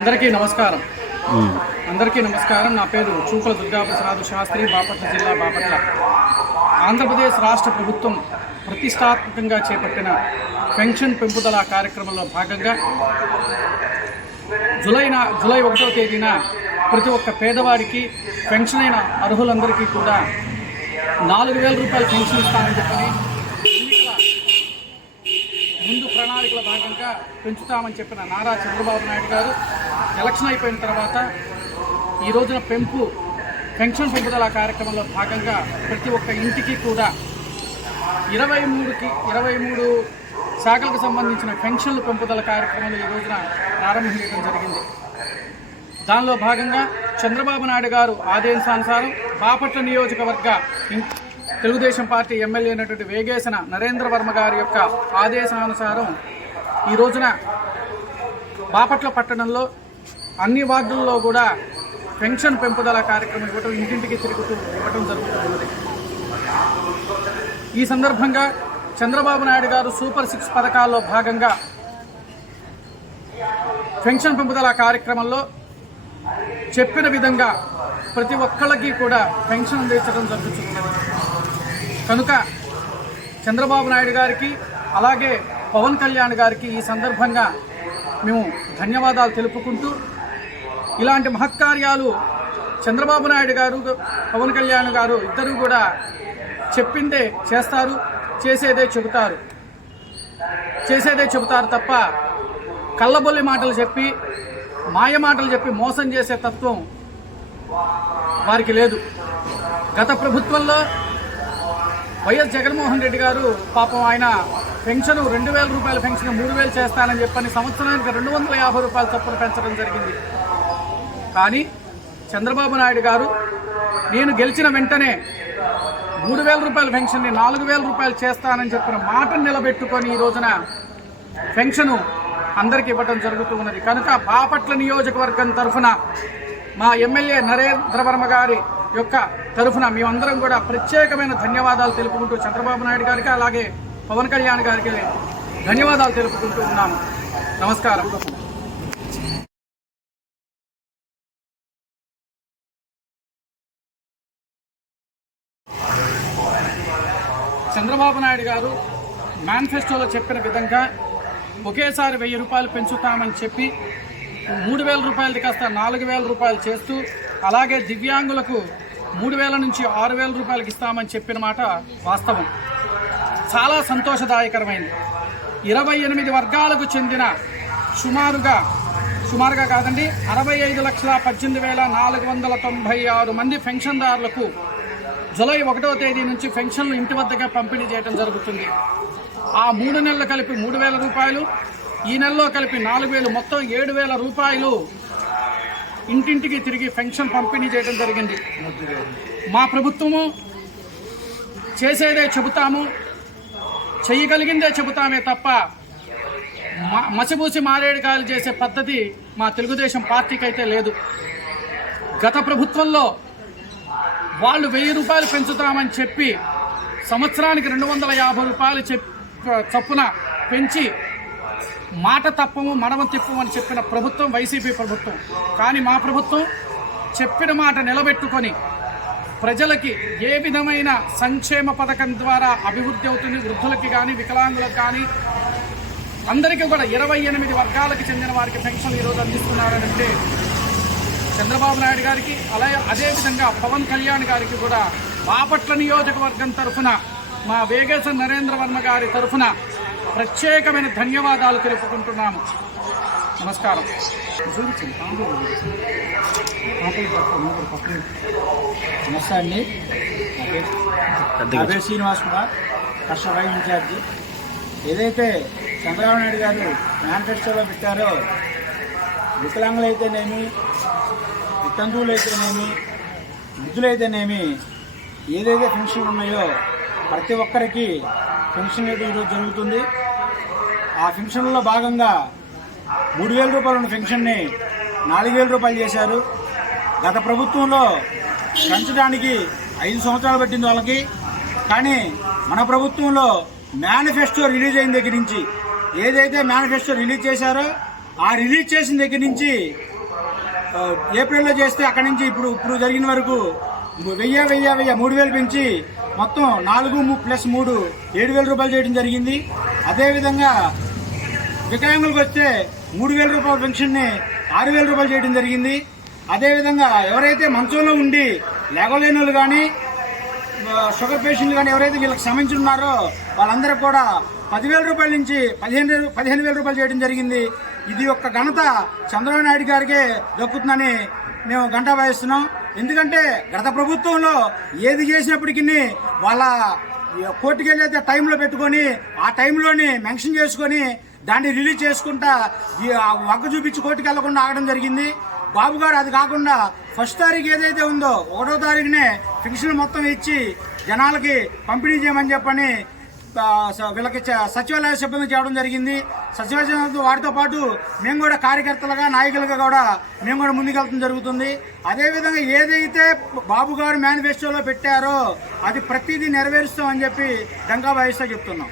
అందరికీ నమస్కారం. అందరికీ నమస్కారం. నా పేరు చూపల దుర్గాప్రసాద్ శాస్త్రి బాపట్ల జిల్లా బాపట్ల. ఆంధ్రప్రదేశ్ రాష్ట్ర ప్రభుత్వం ప్రతిష్టాత్మకంగా చేపట్టిన పెన్షన్ పెంపుదల కార్యక్రమంలో భాగంగా జూలై జూలై ఒకటో తేదీన ప్రతి ఒక్క పేదవాడికి పెన్షన్ అయిన అర్హులందరికీ కూడా నాలుగు వేల రూపాయల పెన్షన్ ఇస్తానని చెప్పని ఎన్నికల ముందు ప్రణాళికల భాగంగా పెంచుతామని చెప్పిన నారా చంద్రబాబు నాయుడు గారు. ఎలక్షన్ అయిపోయిన తర్వాత ఈ రోజున పెంపు పెన్షన్ పెంపుదల కార్యక్రమంలో భాగంగా ప్రతి ఒక్క ఇంటికి కూడా ఇరవై మూడుకి ఇరవై మూడు శాఖలకు సంబంధించిన పెన్షన్ల పెంపుదల కార్యక్రమాలు ఈ రోజున ప్రారంభించడం జరిగింది. దానిలో భాగంగా చంద్రబాబు నాయుడు గారు ఆదేశానుసారం బాపట్ల నియోజకవర్గ తెలుగుదేశం పార్టీ ఎమ్మెల్యే అయినటువంటి వేగేసిన నరేంద్ర వర్మ గారి యొక్క ఆదేశానుసారం ఈ రోజున బాపట్ల పట్టణంలో అన్ని వార్డుల్లో కూడా పెన్షన్ పెంపుదల కార్యక్రమం ఇవ్వటం ఇంటింటికి తిరుగుతూ ఇవ్వటం జరుగుతున్నది. ఈ సందర్భంగా చంద్రబాబు నాయుడు గారు సూపర్ సిక్స్ పథకాల్లో భాగంగా పెన్షన్ పెంపుదల కార్యక్రమంలో చెప్పిన విధంగా ప్రతి ఒక్కళ్ళకి కూడా పెన్షన్ అందించడం జరుగుతున్నది కనుక చంద్రబాబు నాయుడు గారికి అలాగే పవన్ కళ్యాణ్ గారికి ఈ సందర్భంగా మేము ధన్యవాదాలు తెలుపుకుంటూ ఇలాంటి మహత్కార్యాలు చంద్రబాబు నాయుడు గారు పవన్ కళ్యాణ్ గారు ఇద్దరు కూడా చెప్పిందే చేస్తారు చేసేదే చెబుతారు. చేసేదే చెబుతారు తప్ప కళ్ళబొల్లి మాటలు చెప్పి మాయ మాటలు చెప్పి మోసం చేసే తత్వం వారికి లేదు. గత ప్రభుత్వంలో వైఎస్ జగన్మోహన్ రెడ్డి గారు పాపం ఆయన పెన్షన్ రెండు వేల రూపాయల పెన్షన్ మూడు వేలు చేస్తానని చెప్పని సంవత్సరానికి రెండు వందల యాభై రూపాయల చొప్పున పెంచడం జరిగింది. కానీ చంద్రబాబు నాయుడు గారు నేను గెలిచిన వెంటనే మూడు వేల రూపాయల పెన్షన్ని నాలుగు వేల రూపాయలు చేస్తానని చెప్పిన మాటను నిలబెట్టుకొని ఈ రోజున పెన్షను అందరికీ ఇవ్వడం జరుగుతూ ఉన్నది. కనుక బాపట్ల నియోజకవర్గం తరఫున మా ఎమ్మెల్యే నరేంద్ర వర్మ గారి యొక్క తరఫున మేమందరం కూడా ప్రత్యేకమైన ధన్యవాదాలు తెలుపుకుంటూ చంద్రబాబు నాయుడు గారికి అలాగే పవన్ కళ్యాణ్ గారికి ధన్యవాదాలు తెలుపుకుంటూ ఉన్నాము. నమస్కారం. చంద్రబాబు నాయుడు గారు మేనిఫెస్టోలో చెప్పిన విధంగా ఒకేసారి వెయ్యి రూపాయలు పెంచుతామని చెప్పి మూడు వేల రూపాయలది కాస్త నాలుగు వేల రూపాయలు చేస్తూ అలాగే దివ్యాంగులకు మూడు వేల నుంచి ఆరు వేల రూపాయలకి ఇస్తామని చెప్పిన మాట వాస్తవం. చాలా సంతోషదాయకరమైంది. ఇరవై ఎనిమిది వర్గాలకు చెందిన సుమారుగా సుమారుగా కాదండి అరవై ఐదు లక్షల పద్దెనిమిది వేల నాలుగు వందల తొంభై ఆరు మంది పెన్షన్దారులకు జూలై ఒకటో తేదీ నుంచి పెన్షన్లు ఇంటి వద్దకే పంపిణీ చేయడం జరుగుతుంది. ఆ మూడు నెలలు కలిపి మూడు వేల రూపాయలు ఈ నెలలో కలిపి నాలుగు వేలు మొత్తం ఏడు వేల రూపాయలు ఇంటింటికి తిరిగి పెన్షన్ పంపిణీ చేయడం జరిగింది. మా ప్రభుత్వము చేసేదే చెబుతాము చేయగలిగిందే చెబుతామే తప్ప మ- మసిబూసి మారేడుకాయలు చేసే పద్ధతి మా తెలుగుదేశం పార్టీకి అయితే లేదు. గత ప్రభుత్వంలో వాళ్ళు వెయ్యి రూపాయలు పెంచుతామని చెప్పి సంవత్సరానికి రెండు వందల యాభై రూపాయలు చెప్ చొప్పున పెంచి మాట తప్పము మడమ తిప్పమని చెప్పిన ప్రభుత్వం వైసీపీ ప్రభుత్వం. కానీ మా ప్రభుత్వం చెప్పిన మాట నిలబెట్టుకొని ప్రజలకి ఏ విధమైన సంక్షేమ పథకం ద్వారా అభివృద్ధి అవుతుంది వృద్ధులకి కానీ వికలాంగులకు కానీ అందరికీ కూడా ఇరవై ఎనిమిది వర్గాలకు చెందిన వారికి పెన్షన్ ఈరోజు అందిస్తున్నారంటే చంద్రబాబు నాయుడు గారికి అలాగే అదేవిధంగా పవన్ కళ్యాణ్ గారికి కూడా బాపట్ల నియోజకవర్గం తరఫున మా వేగేశ నరేంద్ర వర్మ గారి తరఫున ప్రత్యేకమైన ధన్యవాదాలు తెలుపుకుంటున్నాము. నమస్కారం. నమస్తే అండి. పేరు శ్రీనివాస్ కుమార్ రైతు ఇన్ఛార్జి ఏదైతే చంద్రబాబు నాయుడు గారు మేనిఫెస్టోలో పెట్టారో వికలాంగులు అయితేనేమి వితంతువులు అయితేనేమి వృద్ధులైతేనేమి ఏదైతే పెన్షన్లు ఉన్నాయో ప్రతి ఒక్కరికి పెన్షన్ అయితే ఈరోజు జరుగుతుంది. ఆ పెన్షన్లో భాగంగా మూడు వేల రూపాయలు ఉన్న పెన్షన్ని నాలుగు వేల రూపాయలు చేశారు. గత ప్రభుత్వంలో పెంచడానికి ఐదు సంవత్సరాలు పట్టింది వాళ్ళకి. కానీ మన ప్రభుత్వంలో మేనిఫెస్టో రిలీజ్ అయిన దగ్గర నుంచి ఏదైతే మేనిఫెస్టో రిలీజ్ చేశారో ఆ రిలీజ్ చేసిన దగ్గర నుంచి ఏప్రిల్లో చేస్తే అక్కడి నుంచి ఇప్పుడు ఇప్పుడు జరిగిన వరకు వెయ్యి వెయ్యి వెయ్యి మూడు వేలు పెంచి మొత్తం నాలుగు ప్లస్ మూడు ఏడు వేల రూపాయలు చేయడం జరిగింది. అదేవిధంగా వికలాంగులకు వస్తే మూడు వేల రూపాయల పెన్షన్ని ఆరు వేల రూపాయలు చేయడం జరిగింది. అదేవిధంగా ఎవరైతే మంచంలో ఉండి లేవలేని వాళ్ళు కానీ షుగర్ పేషెంట్లు కానీ ఎవరైతే వీళ్ళకి సంబంధించి ఉన్నారో వాళ్ళందరూ కూడా పదివేల రూపాయల నుంచి పదిహేను వేలు పదిహేను వేల రూపాయలు చేయడం జరిగింది. ఇది యొక్క ఘనత చంద్రబాబు నాయుడు గారికే దక్కుతుందని మేము గంట భావిస్తున్నాం ఎందుకంటే గత ప్రభుత్వంలో ఏది చేసినప్పటికీ వాళ్ళ కోర్టుకి వెళ్ళైతే టైంలో పెట్టుకొని ఆ టైంలోని మెన్షన్ చేసుకొని దాన్ని రిలీజ్ చేసుకుంటా ఈ ఆ వగ్గ చూపించి కోర్టుకి వెళ్ళకుండా ఆగడం జరిగింది. బాబు గారు అది కాకుండా ఫస్ట్ తారీఖు ఏదైతే ఉందో ఒకటో తారీఖునే ఫిక్షన్ మొత్తం ఇచ్చి జనాలకి పంపిణీ చేయమని చెప్పని వీళ్ళకి సచివాలయ సిబ్బంది చేయడం జరిగింది. సచివాలయ వారితో పాటు మేము కూడా కార్యకర్తలుగా నాయకులుగా కూడా మేము కూడా ముందుకెళ్ళడం జరుగుతుంది. అదేవిధంగా ఏదైతే బాబు గారు మేనిఫెస్టోలో పెట్టారో అది ప్రతిదీ నెరవేరుస్తామని చెప్పి డంకా భావిస్తా చెప్తున్నాం.